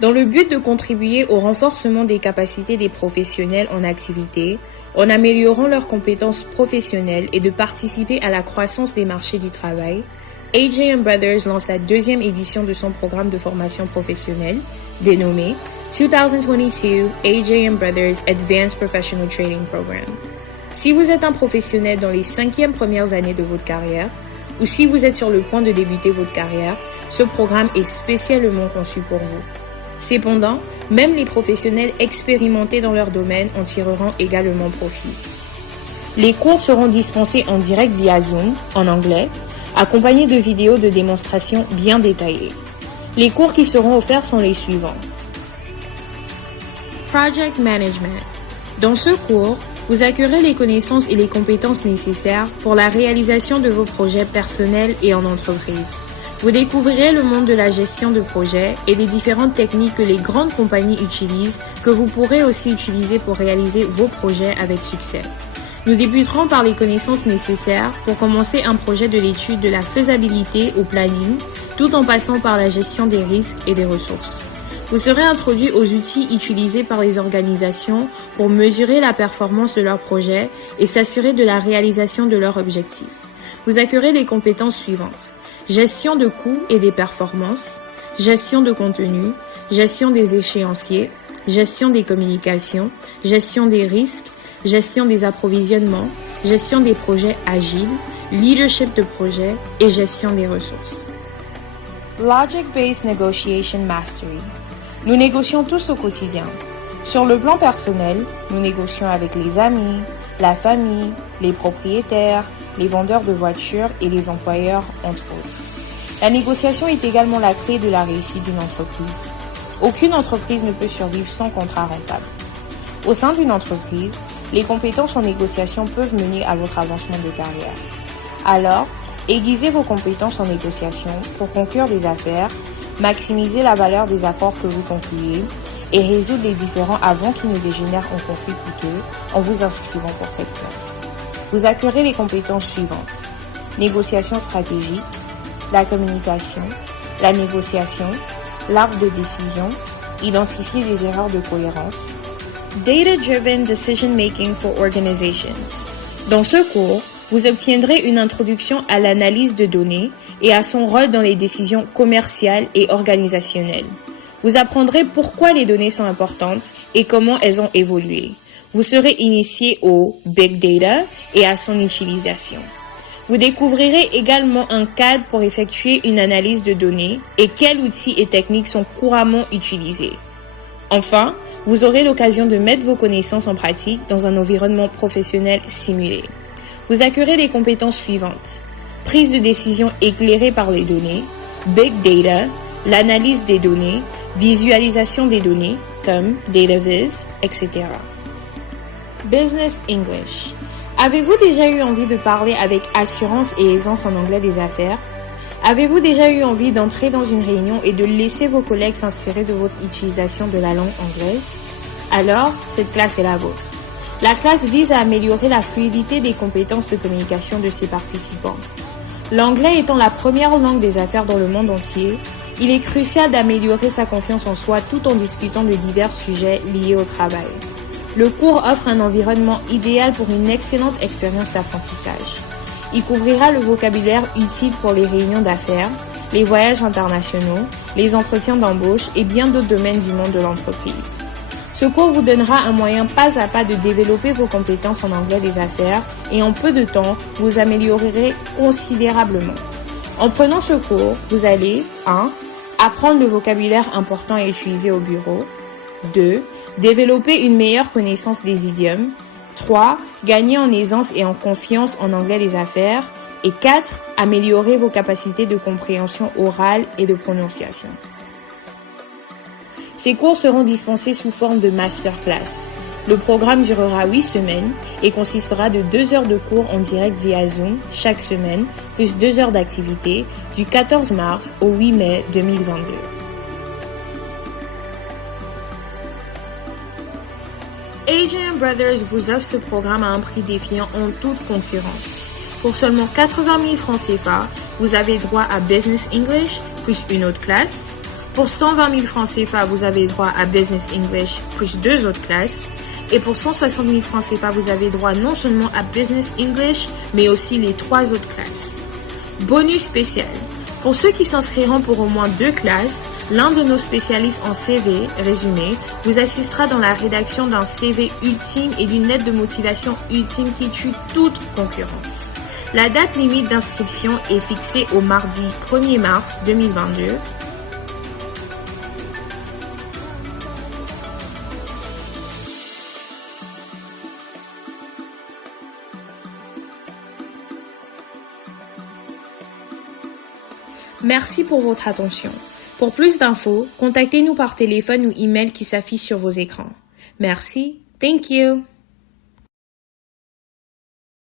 Dans le but de contribuer au renforcement des capacités des professionnels en activité, en améliorant leurs compétences professionnelles et de participer à la croissance des marchés du travail, AJ & Brothers lance la deuxième édition de son programme de formation professionnelle, dénommé 2022 AJ & Brothers Advanced Professional Training Program. Si vous êtes un professionnel dans les 5e premières années de votre carrière, ou si vous êtes sur le point de débuter votre carrière, ce programme est spécialement conçu pour vous. Cependant, même les professionnels expérimentés dans leur domaine en tireront également profit. Les cours seront dispensés en direct via Zoom, en anglais, accompagnés de vidéos de démonstration bien détaillées. Les cours qui seront offerts sont les suivants. Project Management. Dans ce cours, vous acquerrez les connaissances et les compétences nécessaires pour la réalisation de vos projets personnels et en entreprise. Vous découvrirez le monde de la gestion de projets et les différentes techniques que les grandes compagnies utilisent, que vous pourrez aussi utiliser pour réaliser vos projets avec succès. Nous débuterons par les connaissances nécessaires pour commencer un projet de l'étude de la faisabilité au planning, tout en passant par la gestion des risques et des ressources. Vous serez introduit aux outils utilisés par les organisations pour mesurer la performance de leurs projets et s'assurer de la réalisation de leurs objectifs. Vous acquerrez les compétences suivantes. Gestion de coûts et des performances, gestion de contenu, gestion des échéanciers, gestion des communications, gestion des risques, gestion des approvisionnements, gestion des projets agiles, leadership de projet et gestion des ressources. Logic-Based Negotiation Mastery. Nous négocions tous au quotidien. Sur le plan personnel, nous négocions avec les amis, la famille, les propriétaires, les vendeurs de voitures et les employeurs, entre autres. La négociation est également la clé de la réussite d'une entreprise. Aucune entreprise ne peut survivre sans contrat rentable. Au sein d'une entreprise, les compétences en négociation peuvent mener à votre avancement de carrière. Alors, aiguisez vos compétences en négociation pour conclure des affaires, maximiser la valeur des accords que vous concluez et résoudre les différends avant qu'ils ne dégénèrent en conflit coûteux en vous inscrivant pour cette classe. Vous acquerrez les compétences suivantes. Négociation stratégique, la communication, la négociation, l'arbre de décision, identifier des erreurs de cohérence. Data-Driven Decision Making for Organizations. Dans ce cours, vous obtiendrez une introduction à l'analyse de données et à son rôle dans les décisions commerciales et organisationnelles. Vous apprendrez pourquoi les données sont importantes et comment elles ont évolué. Vous serez initié au Big Data et à son utilisation. Vous découvrirez également un cadre pour effectuer une analyse de données et quels outils et techniques sont couramment utilisés. Enfin, vous aurez l'occasion de mettre vos connaissances en pratique dans un environnement professionnel simulé. Vous acquerrez les compétences suivantes. Prise de décision éclairée par les données, Big Data, l'analyse des données, visualisation des données comme DataViz, etc. Business English. Avez-vous déjà eu envie de parler avec assurance et aisance en anglais des affaires? Avez-vous déjà eu envie d'entrer dans une réunion et de laisser vos collègues s'inspirer de votre utilisation de la langue anglaise? Alors, cette classe est la vôtre. La classe vise à améliorer la fluidité des compétences de communication de ses participants. L'anglais étant la première langue des affaires dans le monde entier, il est crucial d'améliorer sa confiance en soi tout en discutant de divers sujets liés au travail. Le cours offre un environnement idéal pour une excellente expérience d'apprentissage. Il couvrira le vocabulaire utile pour les réunions d'affaires, les voyages internationaux, les entretiens d'embauche et bien d'autres domaines du monde de l'entreprise. Ce cours vous donnera un moyen pas à pas de développer vos compétences en anglais des affaires et en peu de temps, vous améliorerez considérablement. En prenant ce cours, vous allez 1. Apprendre le vocabulaire important à utiliser au bureau. 2. Développer une meilleure connaissance des idiomes. 3. Gagner en aisance et en confiance en anglais des affaires. Et 4. Améliorer vos capacités de compréhension orale et de prononciation. Ces cours seront dispensés sous forme de masterclass. Le programme durera 8 semaines et consistera de 2 heures de cours en direct via Zoom chaque semaine, plus 2 heures d'activité du 14 mars au 8 mai 2022. AJ & Brothers vous offre ce programme à un prix défiant en toute concurrence. Pour seulement 80 000 francs CFA, vous avez droit à Business English, plus une autre classe, Pour 120 000 francs CFA, vous avez droit à Business English plus 2 autres classes. Et pour 160 000 francs CFA, vous avez droit non seulement à Business English, mais aussi les 3 autres classes. Bonus spécial. Pour ceux qui s'inscriront pour au moins 2 classes, l'un de nos spécialistes en CV, résumé, vous assistera dans la rédaction d'un CV ultime et d'une lettre de motivation ultime qui tue toute concurrence. La date limite d'inscription est fixée au mardi 1er mars 2022. Merci pour votre attention. Pour plus d'infos, contactez-nous par téléphone ou email qui s'affiche sur vos écrans. Merci. Thank you.